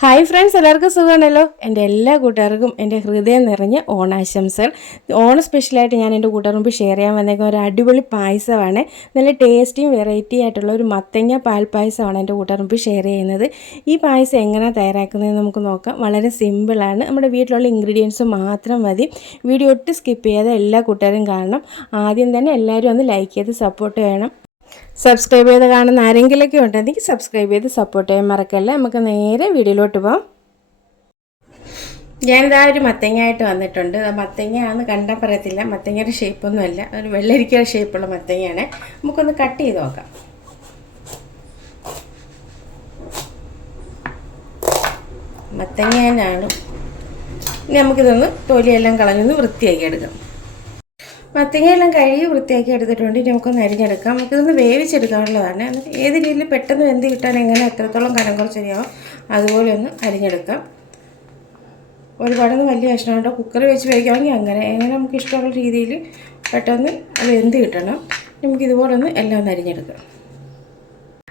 Hi friends എല്ലാവർക്കും സുഖമാണല്ലോ? എന്റെ എല്ലാ കൂട്ടുകാർക്കും എന്റെ ഹൃദയം നിറഞ്ഞ ഓണാശംസകൾ. ഓണ സ്പെഷ്യലായിട്ട് ഞാൻ എന്റെ കൂട്ടുകാർ മുമ്പ് ഷെയർ ചെയ്യാൻ വന്നേക്കുന്ന ഒരു അടിപൊളി പായസമാണ്. നല്ല ടേസ്റ്റിയും വെറൈറ്റി ആയിട്ടുള്ള ഒരു മത്തങ്ങ പാൽ പായസമാണ് എന്റെ കൂട്ടുകാർ മുമ്പ് ഷെയർ ചെയ്യുന്നത്. ഈ പായസം എങ്ങനെ തയ്യാറാക്കുന്നതെന്ന് നമുക്ക് നോക്കാം. വളരെ സിമ്പിളാണ് നമ്മുടെ വീട്ടിലുള്ള ഇൻഗ്രീഡിയൻസ് മാത്രം മതി. വീഡിയോ ഒട്ടും സ്കിപ്പ് ചെയ്യാതെ എല്ലാ കൂട്ടുകാരും കാണണം. ആദ്യം തന്നെ എല്ലാവരും ഒന്ന് ലൈക്ക് ചെയ്ത് സപ്പോർട്ട് ചെയ്യണം. സബ്സ്ക്രൈബ് ചെയ്ത് കാണുന്ന ആരെങ്കിലൊക്കെ ഉണ്ടെങ്കിൽ സബ്സ്ക്രൈബ് ചെയ്ത് സപ്പോർട്ട് ചെയ്യാൻ മറക്കല്ല? നമുക്ക് നേരെ വീഡിയോയിലോട്ട് പോവാം. ഞാനിതാ ഒരു മത്തങ്ങയായിട്ട് വന്നിട്ടുണ്ട്. ആ മത്തങ്ങയാന്ന് കണ്ടാൽ പറയത്തില്ല. മത്തങ്ങയുടെ ഷേപ്പൊന്നുമല്ല ഒരു വെള്ളരിക്കയുടെ ഷേപ്പുള്ള മത്തങ്ങയാണ്. നമുക്കൊന്ന് കട്ട് ചെയ്ത് നോക്കാം. മത്തങ്ങയാണ് ഇനി നമുക്കിതൊന്ന് തൊലിയെല്ലാം കളഞ്ഞൊന്ന് വൃത്തിയാക്കി എടുക്കാം. മത്തങ്ങയെല്ലാം കഴുകി വൃത്തിയാക്കി എടുത്തിട്ടുണ്ട്. ഇനി നമുക്കൊന്ന് അരിഞ്ഞെടുക്കാം. നമുക്കിതൊന്ന് വേവിച്ചെടുക്കാനുള്ളതാണ്. ഏത് രീതിയിൽ പെട്ടെന്ന് വെന്ത് കിട്ടാൻ എങ്ങനെ എത്രത്തോളം കനം കുറച്ചരിയാവും അതുപോലെ ഒന്ന് അരിഞ്ഞെടുക്കാം. ഒരുപാടൊന്നും വലിയ കഷ്ണമുണ്ടോ. കുക്കറിൽ വെച്ച് വേവിക്കാമെങ്കിൽ അങ്ങനെ. എങ്ങനെ നമുക്ക് ഇഷ്ടമുള്ള രീതിയിൽ പെട്ടെന്ന് വെന്ത് കിട്ടണം. നമുക്കിതുപോലെ ഒന്ന് എല്ലാം ഒന്ന് അരിഞ്ഞെടുക്കാം.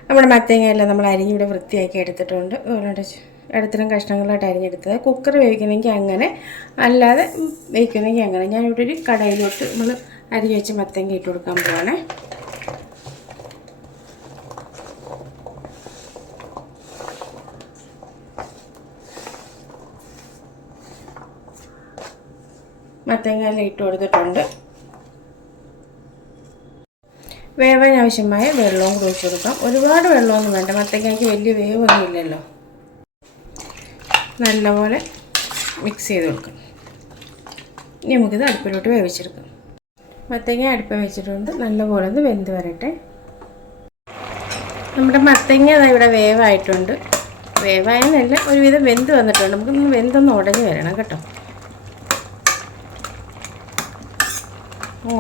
നമ്മുടെ മത്തങ്ങയെല്ലാം നമ്മൾ അരിഞ്ഞിവിടെ വൃത്തിയാക്കി എടുത്തിട്ടുണ്ട്. അതുകൊണ്ട് ഇടത്തരം കഷ്ണങ്ങളായിട്ട് അരിഞ്ഞെടുത്തത് കുക്കർ വേവിക്കണമെങ്കിൽ അങ്ങനെ അല്ലാതെ വേവിക്കണമെങ്കിൽ അങ്ങനെ. ഞാനിവിടെ ഒരു കടയിലോട്ട് നമ്മൾ അരി വെച്ച് മത്തങ്ങ ഇട്ട് കൊടുക്കാൻ പോവാണ്. മത്തങ്ങയെല്ലാം ഇട്ട് കൊടുത്തിട്ടുണ്ട്. വേവാൻ ആവശ്യമായ വെള്ളവും കൂടി കൊടുക്കാം. ഒരുപാട് വെള്ളമൊന്നും വേണ്ട. മത്തങ്ങയ്ക്ക് വലിയ വേവൊന്നും ഇല്ലല്ലോ. നല്ലപോലെ മിക്സ് ചെയ്ത് കൊടുക്കണം ഇനി നമുക്കിത് അടുപ്പിലോട്ട് വേവിച്ചെടുക്കാം. മത്തങ്ങ അടുപ്പ് വെച്ചിട്ടുണ്ട്. നല്ലപോലെ ഒന്ന് വെന്ത് വരട്ടെ. നമ്മുടെ മത്തങ്ങ ഇവിടെ വേവായിട്ടുണ്ട്. വേവായെന്നല്ല ഒരുവിധം വെന്ത് വന്നിട്ടുണ്ട്. നമുക്കൊന്ന് വെന്തൊന്ന് ഉടഞ്ഞ് വരണം കേട്ടോ.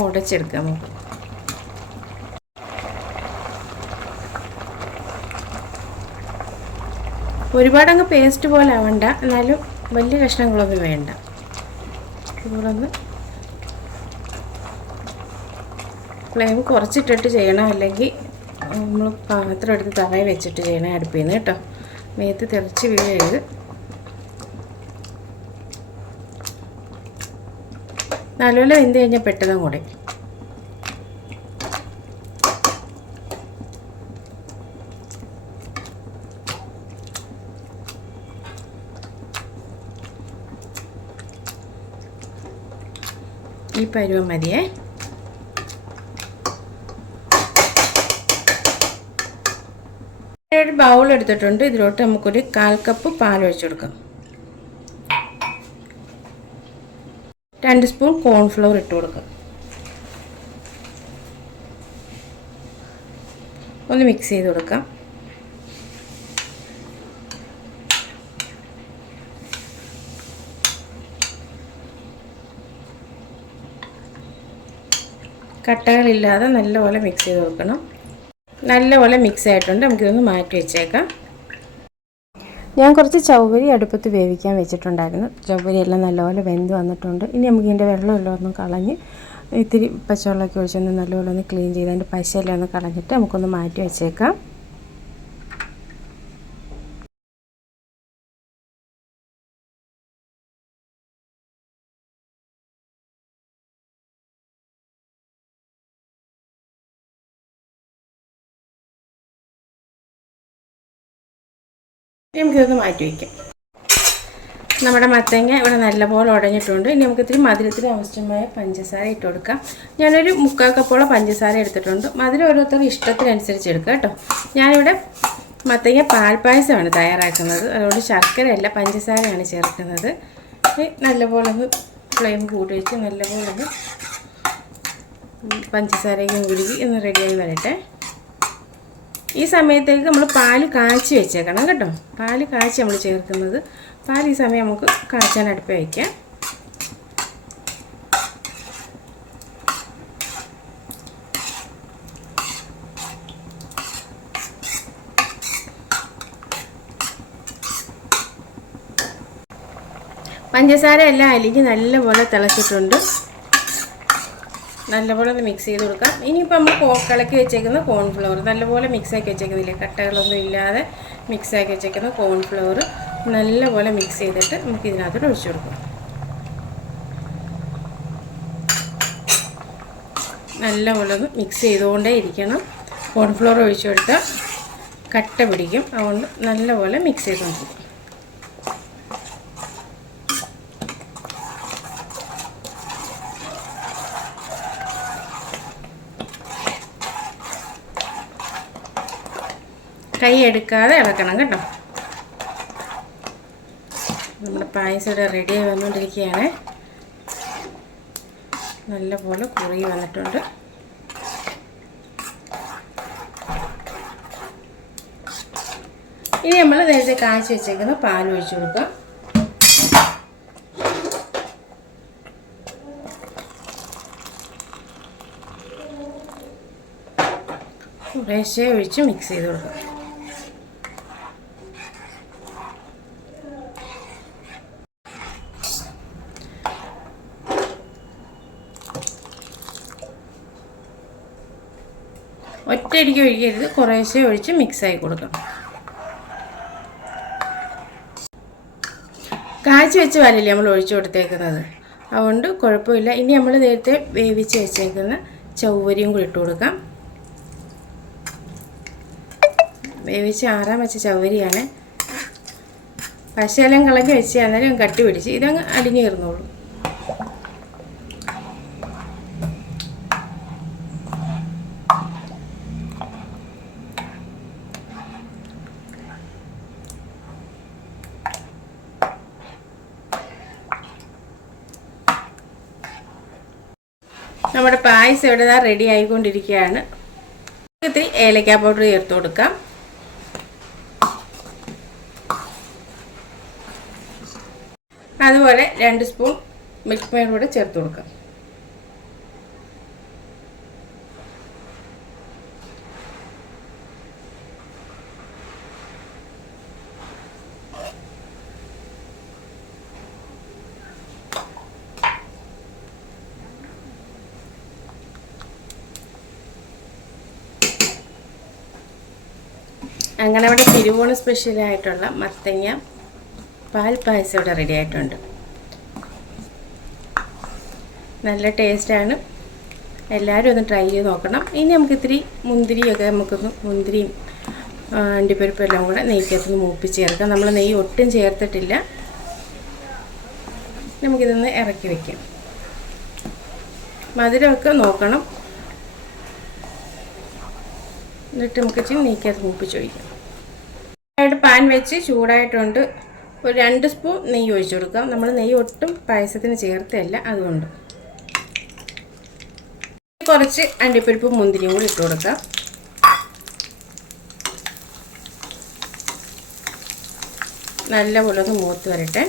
ഉടച്ചെടുക്കാം നമുക്ക്. ഒരുപാട് അങ്ങ് പേസ്റ്റ് പോലെ ആവണ്ട. എന്നാലും വലിയ കഷ്ണങ്ങളൊന്നും വേണ്ട. ഇതുകൂടൊന്ന് ഫ്ലെയിം കുറച്ചിട്ടിട്ട് ചെയ്യണം. അല്ലെങ്കിൽ നമ്മൾ പാത്രം എടുത്ത് തറയിൽ വെച്ചിട്ട് ചെയ്യണം അടുപ്പിൽ നിന്ന് കേട്ടോ. മേത്ത് തെറിച്ച് വീഴരുത്. നല്ലപോലെ വെന്ത് കഴിഞ്ഞാൽ പെട്ടതും കൂടെ ഈ പരുവം മതിയേ. ഒരു ബൗൾ എടുത്തിട്ടുണ്ട്. ഇതിലോട്ട് നമുക്കൊരു കാൽ കപ്പ് പാൽ ഒഴിച്ചു കൊടുക്കാം. രണ്ട് സ്പൂൺ കോൺഫ്ലവർ ഇട്ട് കൊടുക്കാം. ഒന്ന് മിക്സ് ചെയ്ത് കൊടുക്കാം. കട്ടകളില്ലാതെ നല്ലപോലെ മിക്സ് ചെയ്ത് കൊടുക്കണം. നല്ലപോലെ മിക്സ് ആയിട്ടുണ്ട്. നമുക്കിതൊന്ന് മാറ്റി വെച്ചേക്കാം. ഞാൻ കുറച്ച് ചൗവരി അടുപ്പത്ത് വേവിക്കാൻ വെച്ചിട്ടുണ്ടായിരുന്നു. ചൗവരി എല്ലാം നല്ലപോലെ വെന്ത് വന്നിട്ടുണ്ട്. ഇനി നമുക്ക് ഇതിന്റെ വെള്ളമെല്ലാം ഒന്ന് കളഞ്ഞ് ഇത്തിരി പച്ചവെള്ളമൊക്കെ ഒഴിച്ചൊന്ന് നല്ലപോലെ ഒന്ന് ക്ലീൻ ചെയ്ത് അതിന്റെ പശയെല്ലാം ഒന്ന് കളഞ്ഞിട്ട് നമുക്കൊന്ന് മാറ്റി വെച്ചേക്കാം. നമുക്കിതൊന്ന് മാറ്റി വയ്ക്കാം. നമ്മുടെ മത്തങ്ങ ഇവിടെ നല്ലപോലെ ഉടഞ്ഞിട്ടുണ്ട്. ഇനി നമുക്ക് ഇത്തിരി മധുരത്തിന് ആവശ്യമായ പഞ്ചസാര ഇട്ട് കൊടുക്കാം. ഞാനൊരു മുക്കാൽ കപ്പോളം പഞ്ചസാര എടുത്തിട്ടുണ്ട്. മധുരം ഓരോരുത്തരുടെ ഇഷ്ടത്തിനനുസരിച്ച് എടുക്കുക കേട്ടോ. ഞാനിവിടെ മത്തങ്ങ പാൽപ്പായസമാണ് തയ്യാറാക്കുന്നത്. അതുകൊണ്ട് ശർക്കരയല്ല പഞ്ചസാരയാണ് ചേർക്കുന്നത്. നല്ലപോലെ ഒന്ന് ഫ്ലെയിം കൂട്ടി വെച്ച് നല്ലപോലെ ഒന്ന് പഞ്ചസാരയും കൂടി ഒന്ന് റെഡിയായി വരട്ടെ. ഈ സമയത്തേക്ക് നമ്മൾ പാൽ കാച്ചി വെച്ചേക്കണം കേട്ടോ. പാൽ കാച്ചി നമ്മൾ ചേർക്കുന്നത്. പാൽ ഈ സമയം നമുക്ക് കാച്ചാൻ അടുപ്പ് വയ്ക്കാം പഞ്ചസാര എല്ലാം അലിഞ്ഞ് നല്ലപോലെ തിളച്ചിട്ടുണ്ട്. നല്ലപോലെ ഒന്ന് മിക്സ് ചെയ്ത് കൊടുക്കാം. ഇനിയിപ്പോൾ നമ്മൾ കിളക്കി വെച്ചേക്കുന്ന കോൺഫ്ലവർ നല്ലപോലെ മിക്സാക്കി വെച്ചേക്കുന്നില്ലേ? കട്ടകളൊന്നും ഇല്ലാതെ മിക്സാക്കി വെച്ചേക്കുന്ന കോൺഫ്ലവർ നല്ലപോലെ മിക്സ് ചെയ്തിട്ട് നമുക്ക് ഇതിനകത്തോട്ട് ഒഴിച്ചു കൊടുക്കാം. നല്ലപോലെ ഒന്ന് മിക്സ് ചെയ്തുകൊണ്ടേ ഇരിക്കണം. കോൺഫ്ലവർ ഒഴിച്ചു കൊടുത്താൽ കട്ട പിടിക്കും. അതുകൊണ്ട് നല്ലപോലെ മിക്സ് ചെയ്ത് നോക്കും കൈ എടുക്കാതെ ഇളക്കണം കേട്ടോ. നമ്മുടെ പായസം ഇവിടെ റെഡി ആയി വന്നുകൊണ്ടിരിക്കുകയാണ്. നല്ലപോലെ കുറി വന്നിട്ടുണ്ട്. ഇനി നമ്മൾ നേരത്തെ കാച്ചി വെച്ചേക്കുന്ന പാൽ ഒഴിച്ചു കൊടുക്കാം കുറേശ്ശേ ഒഴിച്ച് മിക്സ് ചെയ്ത് കൊടുക്കാം ഒറ്റയടിക്ക് ഒഴിക്കരുത്. കുറേശ്ശെ ഒഴിച്ച് മിക്സായി കൊടുക്കണം. കാച്ചി വെച്ച് പാലല്ലേ നമ്മൾ ഒഴിച്ചു കൊടുത്തേക്കുന്നത്. അതുകൊണ്ട് കുഴപ്പമില്ല. ഇനി നമ്മൾ നേരത്തെ വേവിച്ച് വെച്ചേക്കുന്ന ചൗവരിയും കൂടി ഇട്ട് കൊടുക്കാം. വേവിച്ച് ആറാൻ വെച്ച ചൗവരിയാണ് പശയെല്ലാം കളഞ്ഞ് വെച്ച് അന്നേരം കട്ടി പിടിച്ച് ഇതങ്ങ് അലിഞ്ഞു നമ്മുടെ പായസം ഇവിടെ നിന്ന് റെഡി ആയിക്കൊണ്ടിരിക്കുകയാണ്. ഇത്തിരി ഏലക്ക പൗഡർ ചേർത്ത് കൊടുക്കാം. അതുപോലെ രണ്ട് സ്പൂൺ മിൽക്ക് മെയ്ഡ് കൂടെ ചേർത്ത് കൊടുക്കാം. അങ്ങനെ അവിടെ തിരുവോണ സ്പെഷ്യലായിട്ടുള്ള മത്തങ്ങ പാൽ പായസം ഇവിടെ റെഡി ആയിട്ടുണ്ട്. നല്ല ടേസ്റ്റാണ് എല്ലാവരും ഒന്ന് ട്രൈ ചെയ്ത് നോക്കണം. ഇനി നമുക്ക് ഇത്തിരി മുന്തിരിയൊക്കെ നമുക്കൊന്ന് മുന്തിരിയും അണ്ടിപ്പരിപ്പും എല്ലാം കൂടെ നെയ്ക്കകത്ത് മൂപ്പിച്ച് ചേർക്കാം. നമ്മൾ നെയ്യ് ഒട്ടും ചേർത്തിട്ടില്ല. നമുക്കിതൊന്ന് ഇറക്കി വയ്ക്കാം മധുരമൊക്കെ നോക്കണം. എന്നിട്ട് നമുക്ക് ഇച്ചിരി നെയ്ക്കകത്ത് മൂപ്പിച്ച് ഒഴിക്കാം. പാൻ വെച്ച് ചൂടായിട്ടുണ്ട്. ഒരു രണ്ട് സ്പൂൺ നെയ്യ് ഒഴിച്ചു കൊടുക്കാം. നമ്മൾ നെയ്യ് ഒട്ടും പായസത്തിന് ചേർത്തല്ല അതുകൊണ്ട്. കുറച്ച് അണ്ടിപ്പരിപ്പും മുന്തിരിയും കൂടി ഇട്ട് കൊടുക്കാം. നല്ലപോലെ ഒന്ന് മൂത്ത് വരട്ടെ.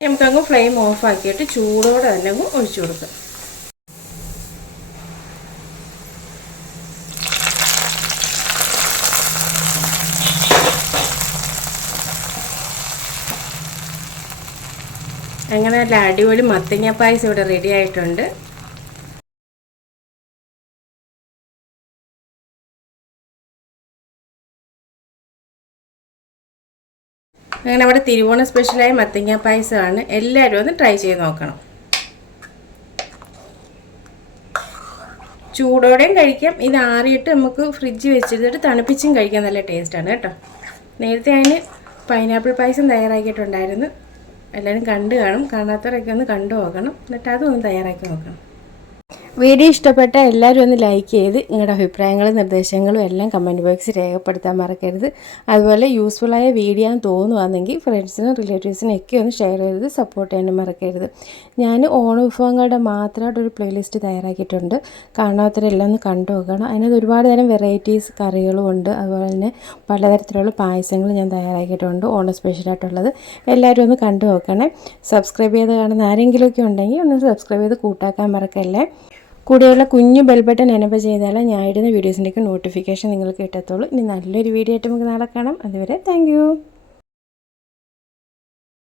നമുക്കങ്ങ് ഫ്ലെയിം ഓഫാക്കിയിട്ട് ചൂടോടെ തന്നെ അങ്ങ് ഒഴിച്ചു കൊടുക്കാം. അങ്ങനെ നല്ല അടിപൊളി മത്തങ്ങ പായസം ഇവിടെ റെഡി ആയിട്ടുണ്ട്. അങ്ങനെ അവിടെ തിരുവോണ സ്പെഷ്യലായ മത്തങ്ങ പായസമാണ്. എല്ലാവരും ഒന്ന് ട്രൈ ചെയ്ത് നോക്കണം. ചൂടോടെയും കഴിക്കാം. ഇത് ആറിയിട്ട് നമുക്ക് ഫ്രിഡ്ജ് വെച്ചിട്ട് തണുപ്പിച്ചും കഴിക്കാൻ നല്ല ടേസ്റ്റാണ് കേട്ടോ. നേരത്തെ അതിന് പൈനാപ്പിൾ പായസം തയ്യാറാക്കിയിട്ടുണ്ടായിരുന്നു. എല്ലാവരും കണ്ടു കാണും. കാണാത്തവരൊക്കെ ഒന്ന് കണ്ടു നോക്കണം. എന്നിട്ട് അതൊന്ന് തയ്യാറാക്കി നോക്കണം. വീഡിയോ ഇഷ്ടപ്പെട്ട എല്ലാവരും ഒന്ന് ലൈക്ക് ചെയ്ത് നിങ്ങളുടെ അഭിപ്രായങ്ങളും നിർദ്ദേശങ്ങളും എല്ലാം കമന്റ് ബോക്സിൽ രേഖപ്പെടുത്താൻ മറക്കരുത്. അതുപോലെ യൂസ്ഫുള്ളായ വീഡിയോ എന്ന് തോന്നുവാണെങ്കിൽ ഫ്രണ്ട്സിനും റിലേറ്റീവ്സിനും ഒക്കെ ഒന്ന് ഷെയർ ചെയ്ത് സപ്പോർട്ട് ചെയ്യാനും മറക്കരുത്. ഞാൻ ഓണ വിഭവങ്ങളുടെ മാത്രമായിട്ട് ഒരു പ്ലേലിസ്റ്റ് തയ്യാറാക്കിയിട്ടുണ്ട്. കാണാത്തവരെല്ലാം ഒന്ന് കണ്ടു നോക്കണം. അതിനകത്ത് ഒരുപാട് തരം വെറൈറ്റീസ് കറികളും ഉണ്ട്. അതുപോലെ തന്നെ പലതരത്തിലുള്ള പായസങ്ങൾ ഞാൻ തയ്യാറാക്കിയിട്ടുണ്ട്. ഓണം സ്പെഷ്യലായിട്ടുള്ളത് എല്ലാവരും ഒന്ന് കണ്ടു നോക്കണേ. സബ്സ്ക്രൈബ് ചെയ്ത് കാണുന്ന ആരെങ്കിലുമൊക്കെ ഉണ്ടെങ്കിൽ ഒന്ന് സബ്സ്ക്രൈബ് ചെയ്ത് കൂട്ടാക്കാൻ മറക്കല്ലേ? കൂടെയുള്ള കുഞ്ഞു ബെൽ ബട്ടൺ എനബിൾ ചെയ്താലേ ഞാൻ ഇടുന്ന വീഡിയോസിന്റെയൊക്കെ നോട്ടിഫിക്കേഷൻ നിങ്ങൾക്ക് കിട്ടത്തുള്ളൂ. ഇനി നല്ലൊരു വീഡിയോ ആയിട്ട് നമുക്ക് നാളെ കാണാം. അതുവരെ താങ്ക്